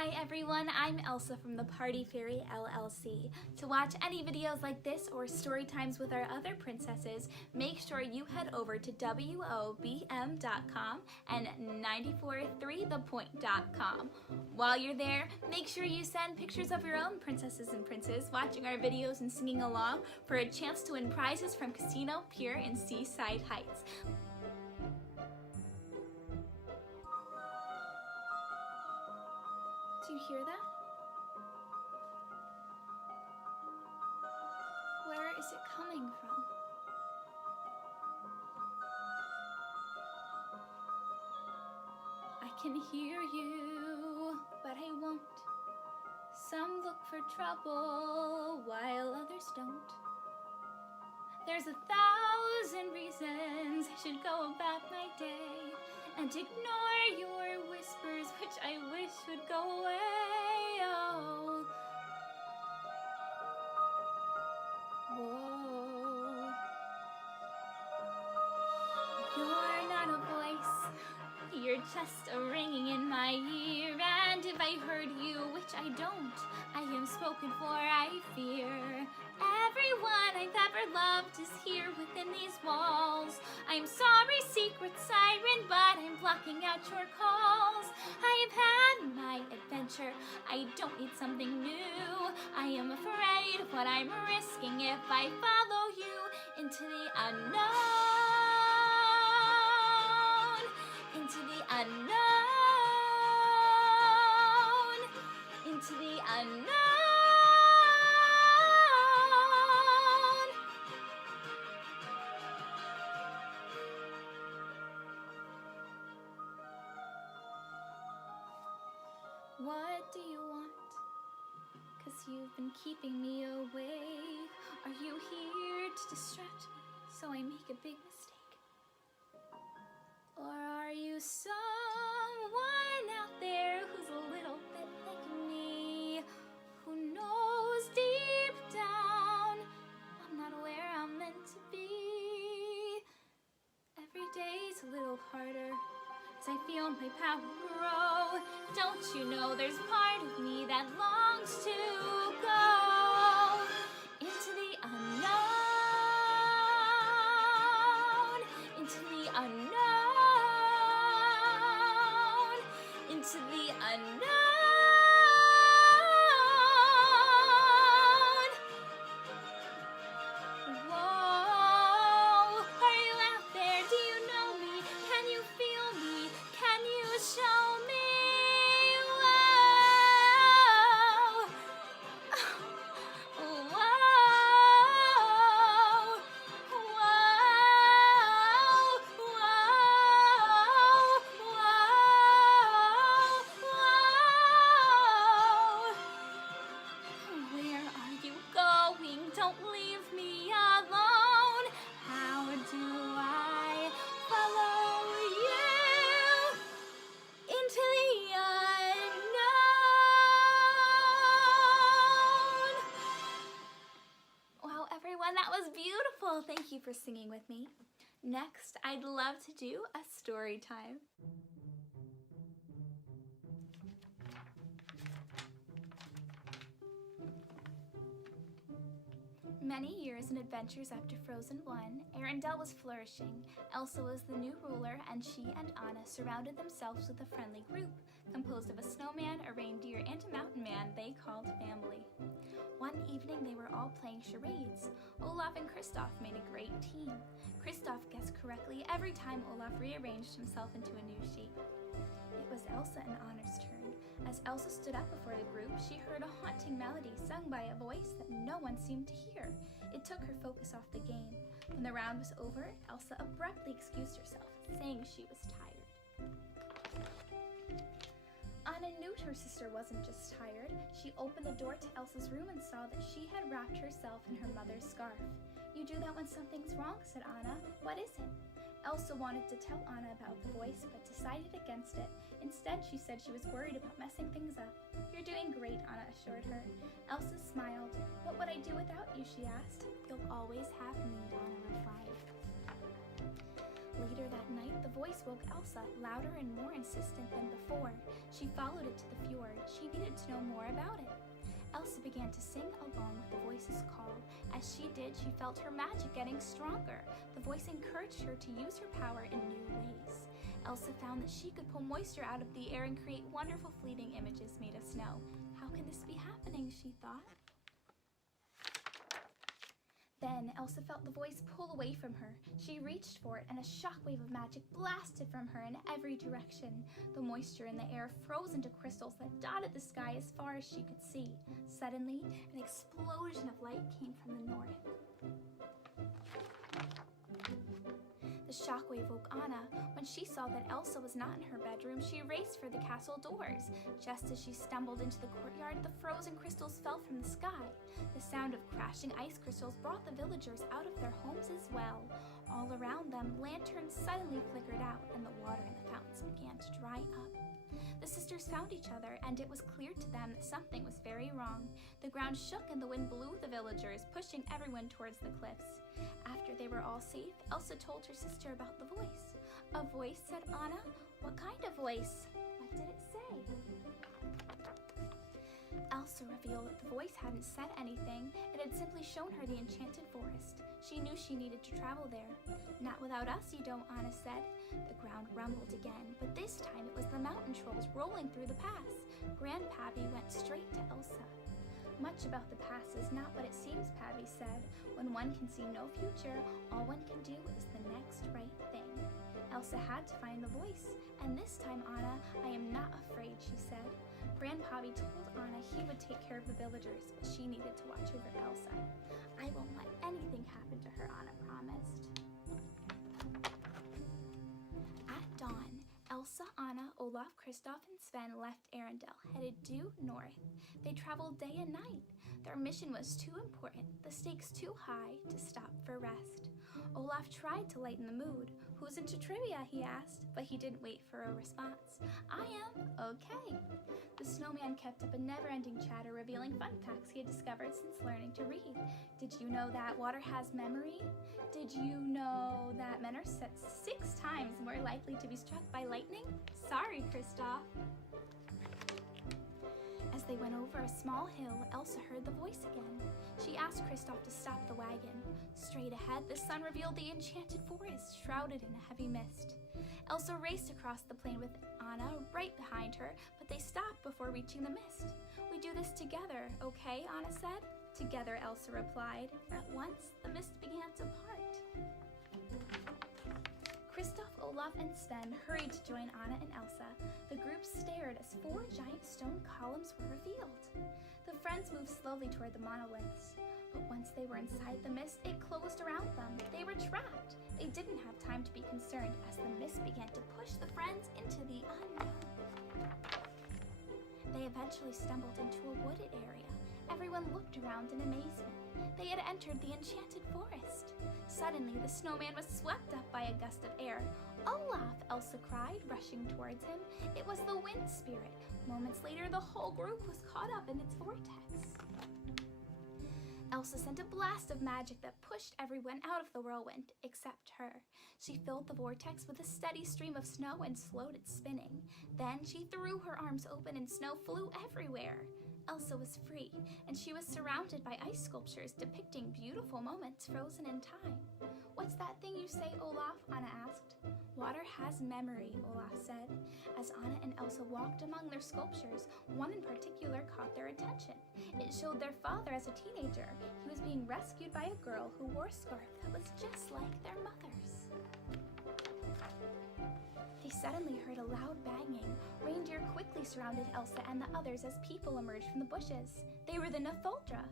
Hi everyone, I'm Elsa from the Party Fairy LLC. To watch any videos like this or story times with our other princesses, make sure you head over to WOBM.com and 943thepoint.com. While you're there, make sure you send pictures of your own princesses and princes watching our videos and singing along for a chance to win prizes from Casino, Pier, and Seaside Heights. Do you hear that? Where is it coming from? I can hear you, but I won't. Some look for trouble while others don't. There's 1,000 reasons I should go about my day and ignore your whispers, which I wish would go away. Oh, whoa. You're not a voice, you're just a ringing in my ear. And if I heard you, which I don't, I am spoken for, I fear. Everyone I've ever loved is here within these walls. I'm sorry, secret siren, but I'm blocking out your calls. I have had my adventure, I don't need something new. I am afraid of what I'm risking if I follow you into the unknown. Into the unknown. Into the unknown. What do you want? 'Cause you've been keeping me awake. Are you here to distract me so I make a big mistake? Or are you someone out there who's a little bit like me, who knows deep down I'm not where I'm meant to be? Every day's a little harder as I feel my power grow. Don't you know there's part of me that longs to go into the unknown, into the unknown, into the unknown. Whoa, are you out there? Do you know me? Can you feel me? Can you show me? Don't leave me alone. How do I follow you into the unknown? Wow, everyone, that was beautiful. Thank you for singing with me. Next, I'd love to do a story time. Many years and adventures after Frozen 1, Arendelle was flourishing. Elsa was the new ruler, and she and Anna surrounded themselves with a friendly group, composed of a snowman, a reindeer, and a mountain man they called family. One evening they were all playing charades. Olaf and Kristoff made a great team. Kristoff guessed correctly every time Olaf rearranged himself into a new shape. It was Elsa and Anna's turn. As Elsa stood up before the group, she heard a haunting melody sung by a voice that no one seemed to hear. It took her focus off the game. When the round was over, Elsa abruptly excused herself, saying she was tired. Anna knew her sister wasn't just tired. She opened the door to Elsa's room and saw that she had wrapped herself in her mother's scarf. "You do that when something's wrong," said Anna. "What is it?" Elsa wanted to tell Anna about the voice, but decided against it. Instead, she said she was worried about messing things up. "You're doing great," Anna assured her. Elsa smiled. "What would I do without you?" she asked. "You'll always have me," Anna replied. Later that night, the voice woke Elsa, louder and more insistent than before. She followed it to the fjord. She needed to know more about it. Elsa began to sing along with the voice's call. As she did, she felt her magic getting stronger. The voice encouraged her to use her power in new ways. Elsa found that she could pull moisture out of the air and create wonderful fleeting images made of snow. How can this be happening, she thought. Then Elsa felt the voice pull away from her. She reached for it, and a shockwave of magic blasted from her in every direction. The moisture in the air froze into crystals that dotted the sky as far as she could see. Suddenly, an explosion of light came from the north. The shockwave woke Anna. When she saw that Elsa was not in her bedroom, she raced for the castle doors. Just as she stumbled into the courtyard, the frozen crystals fell from the sky. The sound of crashing ice crystals brought the villagers out of their homes as well. All around them, lanterns suddenly flickered out, and the water in the fountains began to dry up. The sisters found each other, and it was clear to them that something was very wrong. The ground shook and the wind blew the villagers, pushing everyone towards the cliffs. After they were all safe, Elsa told her sister about the voice. "A voice?" said Anna. "What kind of voice? What did it say?" Elsa revealed that the voice hadn't said anything. It had simply shown her the enchanted forest. She knew she needed to travel there. "Not without us, you don't," Anna said. The ground rumbled again, but this time it was the mountain trolls rolling through the pass. Grandpappy went straight to Elsa. "Much about the past is not what it seems," Pappy said. "When one can see no future, all one can do is the next right thing." Elsa had to find the voice, and this time, "Anna, I am not afraid," she said. Grandpappy told Anna he would take care of the villagers, but she needed to watch over Elsa. "I won't let anything happen to her," Anna promised. At dawn, Elsa, Anna, Olaf, Kristoff, and Sven left Arendelle, headed due north. They traveled day and night. Their mission was too important, the stakes too high, to stop for rest. Olaf tried to lighten the mood. "Who's into trivia?" he asked, but he didn't wait for a response. "I am." "Okay." The snowman kept up a never-ending chatter, revealing fun facts he had discovered since learning to read. "Did you know that water has memory? Did you know that men are 6 times more likely to be struck by lightning?" "Sorry, Kristoff." As they went over a small hill, Elsa heard the voice again. She asked Kristoff to stop the wagon. Straight ahead, the sun revealed the enchanted forest, shrouded in a heavy mist. Elsa raced across the plain with Anna right behind her, but they stopped before reaching the mist. "We do this together, okay?" Anna said. "Together," Elsa replied. At once, the mist began to part. Kristoff, Olaf, and Sven hurried to join Anna and Elsa. The group stared as 4 giant stone columns were revealed. The friends moved slowly toward the monoliths, but once they were inside the mist, it closed around them. They were trapped. They didn't have time to be concerned as the mist began to push the friends into the unknown. They eventually stumbled into a wooded area. Everyone looked around in amazement. They had entered the enchanted forest. Suddenly, the snowman was swept up by a gust of air. "Olaf!" Elsa cried, rushing towards him. It was the wind spirit. Moments later, the whole group was caught up in its vortex. Elsa sent a blast of magic that pushed everyone out of the whirlwind, except her. She filled the vortex with a steady stream of snow and slowed its spinning. Then she threw her arms open and snow flew everywhere. Elsa was free, and she was surrounded by ice sculptures depicting beautiful moments frozen in time. "What's that thing you say, Olaf?" Anna asked. "Water has memory," Olaf said. As Anna and Elsa walked among their sculptures, one in particular caught their attention. It showed their father as a teenager. He was being rescued by a girl who wore a scarf that was just like their mother's. They suddenly heard a loud banging. Reindeer quickly surrounded Elsa and the others as people emerged from the bushes. They were the Natholdra.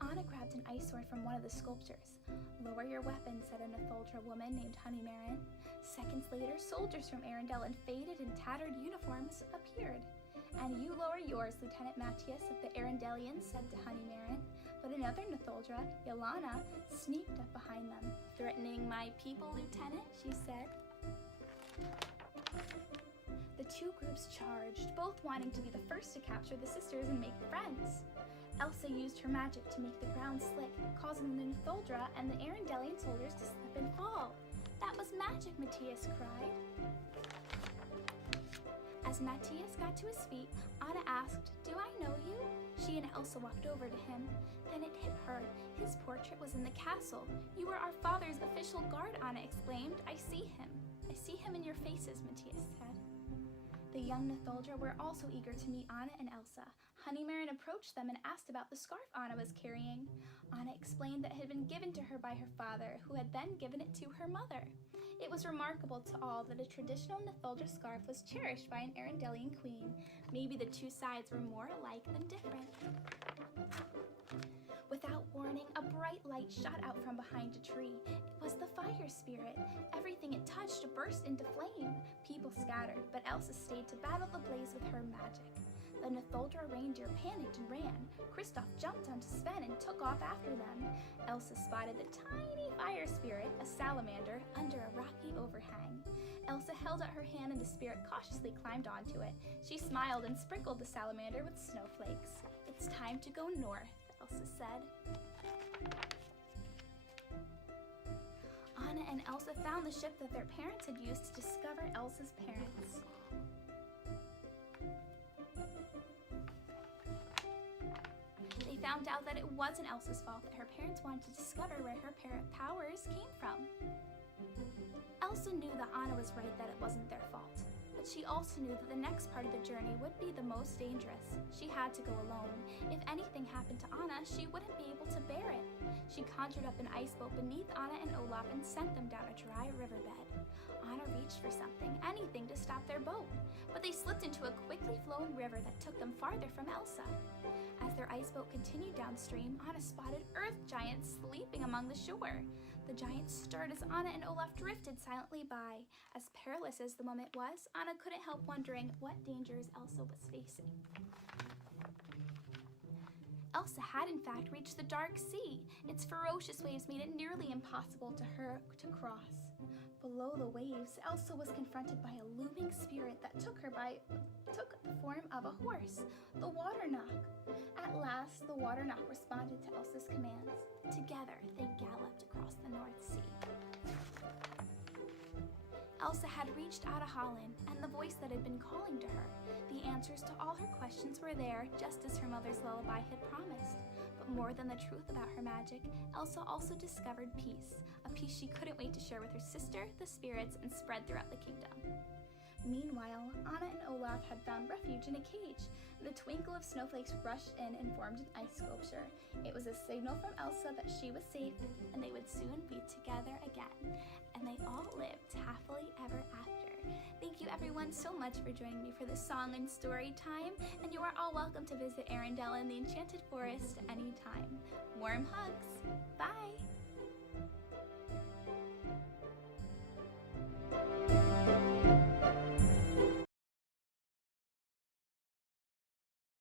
Anna grabbed an ice sword from one of the sculptures. "Lower your weapon," said a Natholdra woman named Honeymarin. Seconds later, soldiers from Arendelle in faded and tattered uniforms appeared. "And you lower yours, Lieutenant Matthias of the Arendellians," said to Honeymarin. But another Natholdra, Yelana, sneaked up behind them. "Threatening my people, Lieutenant?" she said. The 2 groups charged, both wanting to be the first to capture the sisters and make friends. Elsa used her magic to make the ground slick, causing the Natholdra and the Arendellian soldiers to slip and fall. That was magic, Matthias cried. As Matthias got to his feet, Anna asked, "Do I know you?" She and Elsa walked over to him. Then it hit her. His portrait was in the castle. "You are our father's official guard," Anna exclaimed. "I see him. I see him in your faces," Matthias said. The young Nitholdra were also eager to meet Anna and Elsa. Honeymaren approached them and asked about the scarf Anna was carrying. Anna explained that it had been given to her by her father, who had then given it to her mother. It was remarkable to all that a traditional Nitholdra scarf was cherished by an Arendellian queen. Maybe the two sides were more alike than different. Without warning, a bright light shot out from behind a tree. It was the fire spirit. Everything it touched burst into flame. People scattered, but Elsa stayed to battle the blaze with her magic. The Nitholdra reindeer panicked and ran. Kristoff jumped onto Sven and took off after them. Elsa spotted the tiny fire spirit, a salamander, under a rocky overhang. Elsa held out her hand and the spirit cautiously climbed onto it. She smiled and sprinkled the salamander with snowflakes. "It's time to go north," Elsa said. Anna and Elsa found the ship that their parents had used to discover Elsa's parents. They found out that it wasn't Elsa's fault, that her parents wanted to discover where her parent powers came from. Elsa knew that Anna was right, that it wasn't their fault. But she also knew that the next part of the journey would be the most dangerous. She had to go alone. If anything happened to Anna, she wouldn't be able to bear it. She conjured up an ice boat beneath Anna and Olaf and sent them down a dry riverbed. Anna reached for something, anything to stop their boat, but they slipped into a quickly flowing river that took them farther from Elsa. As their ice boat continued downstream, Anna spotted earth giants sleeping among the shore. The giants stirred as Anna and Olaf drifted silently by. As perilous as the moment was, Anna couldn't help wondering what dangers Elsa was facing. Elsa had in fact reached the dark sea. Its ferocious waves made it nearly impossible to her to cross. Below the waves, Elsa was confronted by a looming spirit that took the form of a horse, the Waterknock. At last, the Waterknock responded to Elsa's commands. Together, they galloped across the North Sea. Elsa had reached Ada Holland, and the voice that had been calling to her. The answers to all her questions were there, just as her mother's lullaby had promised. But more than the truth about her magic, Elsa also discovered peace, a peace she couldn't wait to share with her sister, the spirits, and spread throughout the kingdom. Meanwhile, Anna and Olaf had found refuge in a cage. The twinkle of snowflakes rushed in and formed an ice sculpture. It was a signal from Elsa that she was safe and they would soon be together again. And they all lived happily ever after. Thank you everyone so much for joining me for this song and story time, and you are all welcome to visit Arendelle in the Enchanted Forest anytime. Warm hugs. Bye!